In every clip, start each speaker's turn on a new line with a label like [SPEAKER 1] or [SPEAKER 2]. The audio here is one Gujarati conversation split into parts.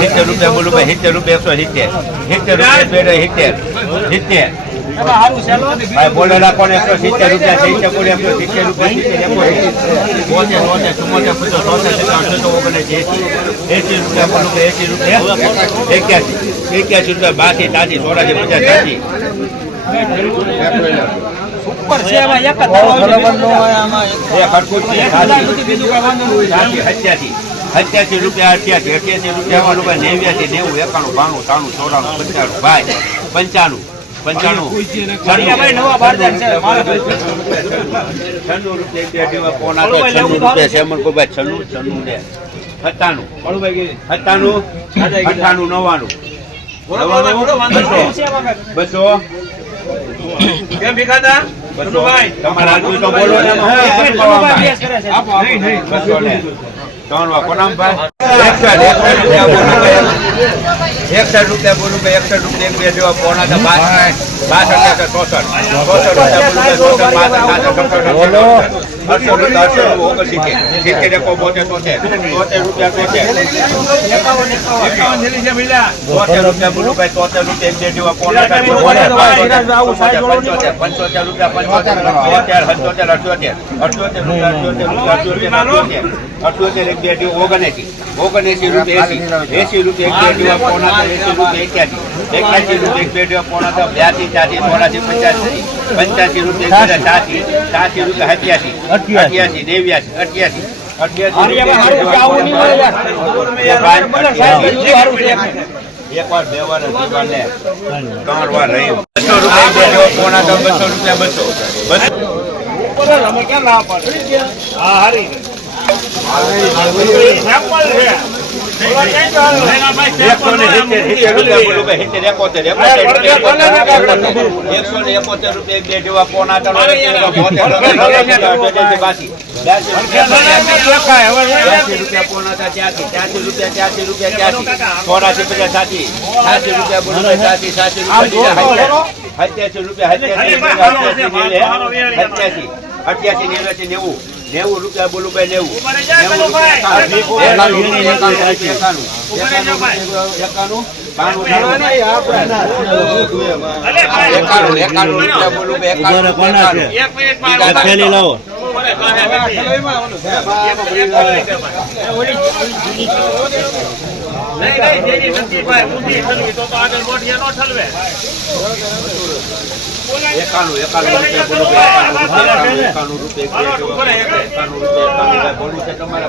[SPEAKER 1] સિત્તેર રૂપિયા બોલું ભાઈ સિત્તેર રૂપિયા એકસો સિત્તેર સિત્તેર રૂપિયા સિત્તેર સિત્તેર ભાઈ બોલેલા કોણ એકસો રૂપિયા સિત્તેર બોલે એકસો સિત્તેર રૂપિયા ચુમ્મોતેર પચાસ ચોતેર સિત્તેર ઓગણીસ રૂપિયા બોલું એસી રૂપિયા એક્યાસી એક્યાસી રૂપિયા બાસી તાસી ચોરાસી પચાસ સાસી એ ખરખું જ છે સાસી સાસી સત્યાસી સત્યાસી રૂપિયા અઠ્યાસી અઠ્યાસી રૂપિયા વાળું નેવ્યાસી નેવું એકાણું બાણું ત્રાણું ચોરાણું પંચાણું ભાઈ પંચાણું પંચાણું. છન્નું રૂપિયા બે જેવા છન્નું રૂપિયા સેમન કોઈ છન્નું છન્નું ને સત્તાનું સત્તાનું અઠાણું નવ્વાણું બસો. તમારા બોલો ને. એકસઠ રૂપિયા બોલું ભાઈ એકસઠ રૂપિયા એક બે જેવા પોણા તો બાસઠ બાસઠ ચોસઠ. ચોસઠ રૂપિયા બોલું ભાઈ ચોસઠ રૂપિયા અઠસો ઓગણ સિત્તેર. એકો બોતેર તોતેર. તોતેર રૂપિયા તોતેર. તોતેર રૂપિયા બોલું ભાઈ તોતેર રૂપિયા એક બે જેવા પોણા પંચોતેર પંચોતેર રૂપિયા પંચોતેર સત્તોતેર અઠ્યોતેર અઠ્યોતેર રૂપિયા અઠ્યોતેર રૂપિયા અઠ્યોતેર અઠ્યોતેર એક બેટી ઓગણએસી ઓગણએસી રૂપિયા એસી. એસી રૂપિયા એક બેટી પોણા તો એસી રૂપિયા એક્યાસી. એક્યાસી રૂપિયા એક બેટી પોણા તો બ્યાસી ચાસી ચોરાસી પંચ્યાસી. પંચ્યાસી રૂપિયા સાસી. સાસી રૂપિયા સત્યાસી. અઠ્યાસી. નેવ્યાસી અઠ્યાસી. એક વાર બે વાર ત્રણ વાર રહ્યું. બસો રૂપિયા પોણા તો બસો રૂપિયા બસો. બસો. ને સિત્તેર રૂપિયા એકસો ને રૂપિયા બે રૂપિયા હતા ત્યાંસી રૂપિયા રૂપિયા ત્યાંસી ચોરાસી પચાસ રૂપિયા બોલું સાચી રૂપિયા સત્યાસી રૂપિયા સત્યાસી અઠ્યાસી નેવ્યાસી નેવું નેવું રૂપિયા બોલું ભાઈ નેવું. એકાણું એકાણું. એકાણું. રૂપિયા બોલું ભાઈ એકાણું
[SPEAKER 2] લાવો.
[SPEAKER 1] એકાણું રૂપિયા બોલું એકાણું રૂપિયા એકાણું રૂપિયા એકાણું બોલું છે તમારે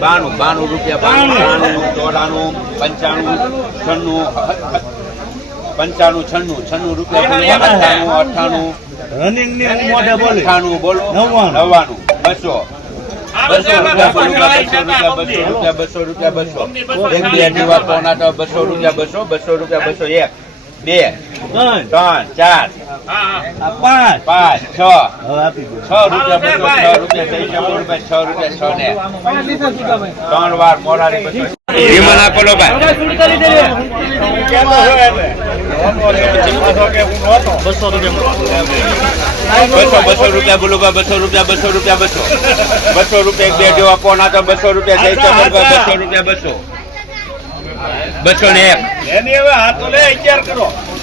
[SPEAKER 1] બાણું બાણું રૂપિયા બાણું ચોરાણું પંચાણું છન્નું પંચાણું છન્નું છન્નું રૂપિયા અઠાણું અઠ્ઠાણું
[SPEAKER 2] રનિંગની મોઢે બોલી.
[SPEAKER 1] અઠ્ઠાણું બોલો.
[SPEAKER 2] નવ્વાણું.
[SPEAKER 1] નવ્વાણું. બસો. બસો રૂપિયા બસો રૂપિયા બસો રૂપિયા બસો રૂપિયા બસો એક બે જેવા પોના તો બસો રૂપિયા બસો બસો રૂપિયા બસો એક બે
[SPEAKER 2] ત્રણ.
[SPEAKER 1] ત્રણ ચાર
[SPEAKER 2] પાંચ.
[SPEAKER 1] પાંચ છ.
[SPEAKER 2] હવે આપી દો.
[SPEAKER 1] છ રૂપિયા બસો છ રૂપિયા ત્રણ રૂપિયા છ રૂપિયા છ ને. ત્રણ વાર મોરારી બસો. વિમલ આપો ભાઈ. બસો બસો રૂપિયા બોલો ભાઈ બસો રૂપિયા બસો રૂપિયા બસો બસો રૂપિયા બે જો પોણા તો બસો રૂપિયા જઈ બસો રૂપિયા બસો બસો ને એક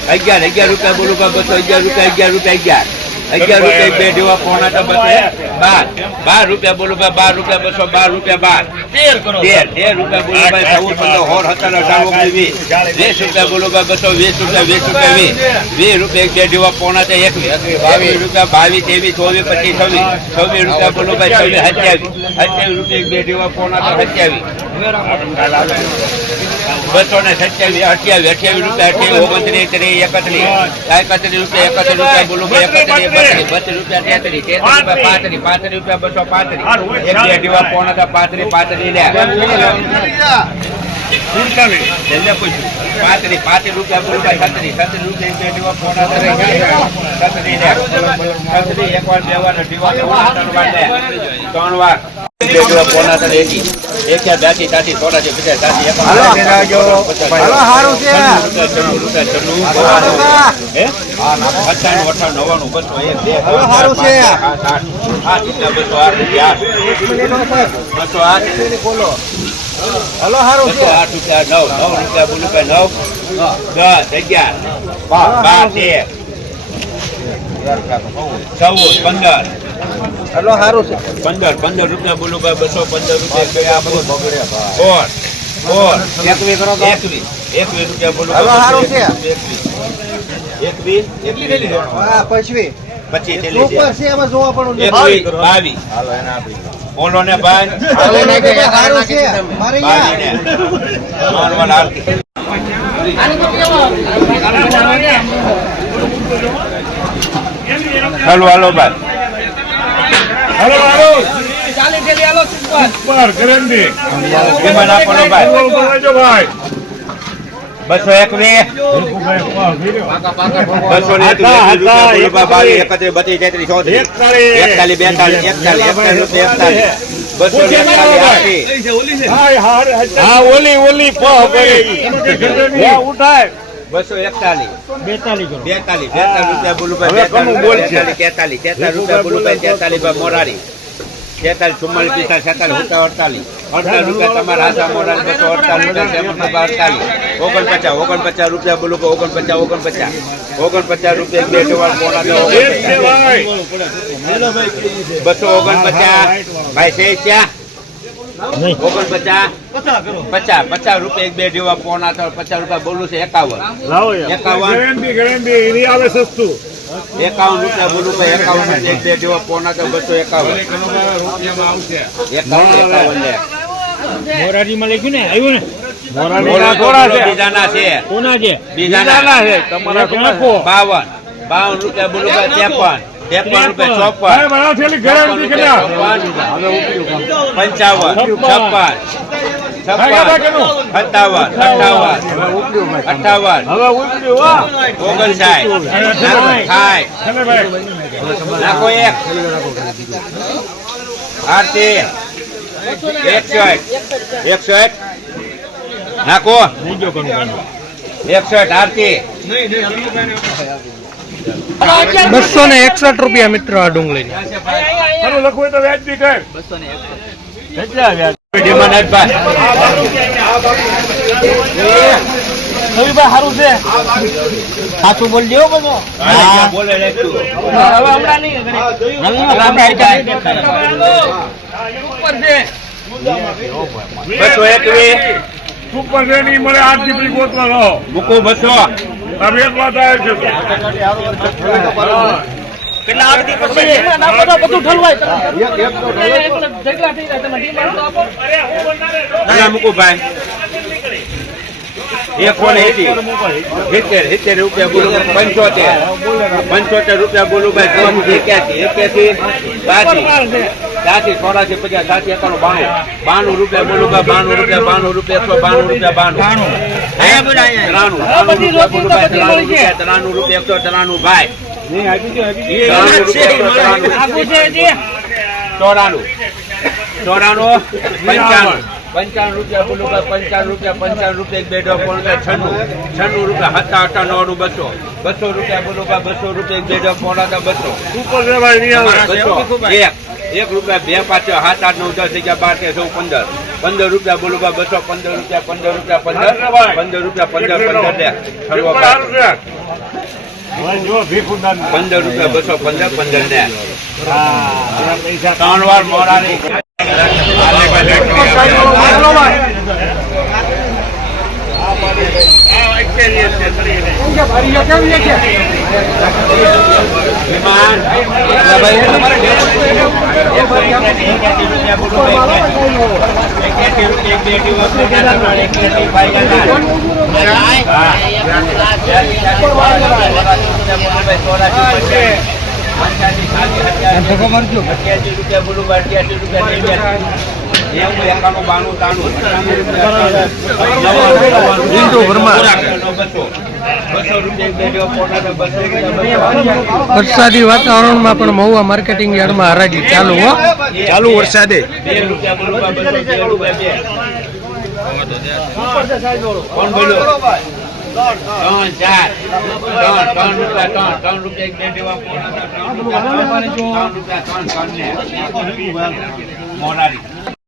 [SPEAKER 1] અગિયાર અગિયાર રૂપિયા બોલું બસો અગિયાર રૂપિયા અગિયાર રૂપિયા અગિયાર અગિયાર રૂપિયા એક બે જેવા પોણા બસો બાર. બાર રૂપિયા બોલું ભાઈ બાર રૂપિયા બસો બાર રૂપિયા બાર. તેર તેર રૂપિયા બોલો ભાઈ ચૌદ પંદર હોર હતા અઢાર ઓગણીસ વીસ. વીસ રૂપિયા બોલું ભાઈ બસો વીસ રૂપિયા વીસ રૂપિયા વીસ. વીસ રૂપિયા એક બે જેવા પોણા છે એકવીસ બાવીસ રૂપિયા બાવીસ ત્રેવીસ ચોવીસ પચીસ છવ્વીસ. છવ્વીસ રૂપિયા બોલું ભાઈ છવ્વીસ સત્યાવીસ. સત્યાવીસ રૂપિયા બે જેવા પોણા સત્યાવીસ. બસો ને સત્યાવીસ અઠ્યાવીસ અઠ્યાવીસ રૂપિયા અઠ્યાવીસ ઓગણત્રીસ ત્રીસ એકત્રીસ. એકત્રીસ રૂપિયા એકત્રીસ રૂપિયા બોલું એકત્રીસ બત્રીસ. બત્રીસ રૂપિયા તેત્રીસ તેત્રીસ રૂપિયા પાંત્રીસ પાંત્રીસ રૂપિયા બસો પાંત્રીસ. એક બે જેવા પોણા તો પાંત્રીસ પાંત્રીસ લે. પાંત્રીસ પાંત્રીસ રૂપિયા બોલું છત્રીસ છત્રીસ રૂપિયા એક બે જેવા પોણા છત્રીસ છત્રીસ એક વાર બે વાર ત્રણ વાર. બે તો એકી? એક ચાર બ્યાસી પચાસ એકાવન
[SPEAKER 2] હારું છે.
[SPEAKER 1] રૂપિયા હે? અઠ્ઠાણું અઠ્ઠાણું નવ્વાણું બસો એક બે
[SPEAKER 2] હવે સારું છે.
[SPEAKER 1] આઠ રૂપિયા બસો આઠ રૂપિયા આઠ. બસો
[SPEAKER 2] હાલો હારું છે.
[SPEAKER 1] આઠ રૂપિયા નવ નવ રૂપિયા બોલું ભાઈ નવ? દસ અગિયાર. બાર તેર. ચૌદ પંદર.
[SPEAKER 2] હાલો સારું છે.
[SPEAKER 1] પંદર પંદર રૂપિયા બોલો ભાઈ બસો પંદર રૂપિયા ફોર ફોર
[SPEAKER 2] એકવી કરો
[SPEAKER 1] બોલું
[SPEAKER 2] હારું છે. હા પચવી.
[SPEAKER 1] પચીસ
[SPEAKER 2] ઉપર એમાં જોવા પણ
[SPEAKER 1] બોલો ને ભાઈ. હાલો હાલો ભાઈ.
[SPEAKER 3] હાલો હાલો. ઉપર ગરેન્ડી
[SPEAKER 1] એમાં નાખો લો ભાઈ.
[SPEAKER 3] ભાઈ.
[SPEAKER 1] બસો એકવીસ બસો ને બત્રીસ તેત્રીસ ચોત્રીસ.
[SPEAKER 3] એકતાલીસ.
[SPEAKER 1] બેતાલીસ એકતાલીસ એકતાલીસ એકતાલીસ બસો ને
[SPEAKER 3] ઓલી ઓલી ઉઠાય.
[SPEAKER 1] બસો એકતાલીસ.
[SPEAKER 3] બેતાલીસ
[SPEAKER 1] બેતાલીસ. બેતાલીસ રૂપિયા બોલુભાઈ
[SPEAKER 3] છે?
[SPEAKER 1] તેતાલીસ તેતાલીસ રૂપિયા બોલુભાઈ તેતાલીસ ભાઈ મોરારી. તેતાલીસ ચુમ્માલીસ પિસ્તાલીસ છેતાલીસ અડતાલીસ. અડતાલીસ રૂપિયા તમારા આશા મોરારી બસો અડતાલીસ રૂપિયા અડતાલીસ. ઓગણપચાસ ઓગણપચાસ રૂપિયા બોલું કે ઓગણપચાસ ઓગણપચાસ. ઓગણપચાસ રૂપિયા બે જવાન પોણા બસો ઓગણપચાસ. ભાઈ છે? ત્યાં ઓગણપચાસ પચાસ. પચાસ રૂપિયા એક બે જેવા પોણા ત્રણ પચાસ રૂપિયા બોલું છે એકાવન. એકાવન.
[SPEAKER 3] ગેરંટી ગેરંટી એની આવે સસ્તું.
[SPEAKER 1] એકાવન રૂપિયા બોલું ભાઈ એકાવન એક બે જેવા પોણા તો બસો એકાવન. એકાવન એકાવન
[SPEAKER 4] મોરારીમાં લખ્યું ને? આવ્યું ને?
[SPEAKER 3] મોરારીના થોડા છે?
[SPEAKER 1] બીજાના છે. બીજાના.
[SPEAKER 3] છે.
[SPEAKER 1] બાવન. બાવન રૂપિયા બોલું ભાઈ ત્રેપન. પંચાવન.
[SPEAKER 4] છપ્પન.
[SPEAKER 1] સત્તાવન. અઠાવન અઠાવન ઓગણસાઠ. સાઠ નાખો એક. આરતી. એકસઠ એકસઠ નાખો. એકસઠ આરતી.
[SPEAKER 5] બસો ને એકસઠ રૂપિયા મિત્ર આ ડુંગળી
[SPEAKER 3] ખરું લખવું તો વ્યાજબી કર.
[SPEAKER 4] કેટલા વ્યાજ.
[SPEAKER 1] ડિમાન્ડ આપવા.
[SPEAKER 4] રવિભાઈ સારું છે? સાચું બોલ દેવો બધો.
[SPEAKER 1] બોલે બસો એકવીસ.
[SPEAKER 3] સુપર મળે આઠ દીપડી ગોતવા રહો
[SPEAKER 1] મૂકો બસો.
[SPEAKER 3] તમે એક વાત આવે છે
[SPEAKER 1] પંચોતેર. પંચોતેર રૂપિયા બોલું ભાઈ ચોથી એક્યાસી એક્યાસી સાચી સાચી ચોરાસી પચાસ સાચી એકાણું બાણું. બાણું રૂપિયા બોલું કે બાણું રૂપિયા બાણું રૂપિયા એકસો બાણું રૂપિયા બાણું. ત્રાણું. ત્રાણું. રૂપિયા એકસો ત્રાણું ભાઈ. ચોરાણું. ચોરાણું પંચાણું. પંચાણું રૂપિયા બોલું પંચાણું રૂપિયા પંચાણું રૂપિયા એક બે ડો પોણા છન્નું. છન્નું રૂપિયા હતા હતા નવનું બસો. બસો રૂપિયા બોલું ભાઈ બસો રૂપિયા એક બે ડો પોણા તો બસો.
[SPEAKER 3] સુપર છે ભાઈ નહીં આવે.
[SPEAKER 1] બસો. એક. એક રૂપિયા બે પાંચ સાત આઠ નવ દસ અગિયાર બાર તેર ચૌદ પંદર. પંદર રૂપિયા બોલું ભાઈ બસો પંદર રૂપિયા પંદર રૂપિયા પંદર. પંદર રૂપિયા પંદર પંદર પંદર રૂપિયા બસો પંદર પંદર
[SPEAKER 3] ને
[SPEAKER 1] ત્રણ વાર મોરારી રૂપિયા બોલું અઠ્યાસી રૂપિયા એકાણું બાણું
[SPEAKER 5] વરસાદી વાતાવરણમાં પણ મહુવા માર્કેટિંગ યાર્ડમાં હરાજી ચાલુ હો.
[SPEAKER 2] ચાલુ વરસાદે.
[SPEAKER 1] બે રૂપિયા બોલું બસો બે. રૂપિયા બે કોણ બોલ્યો? ત્રણ ચાર ત્રણ રૂપિયા ત્રણ રૂપિયા એક બે ત્રણ રૂપિયા ત્રણ રૂપિયા ત્રણ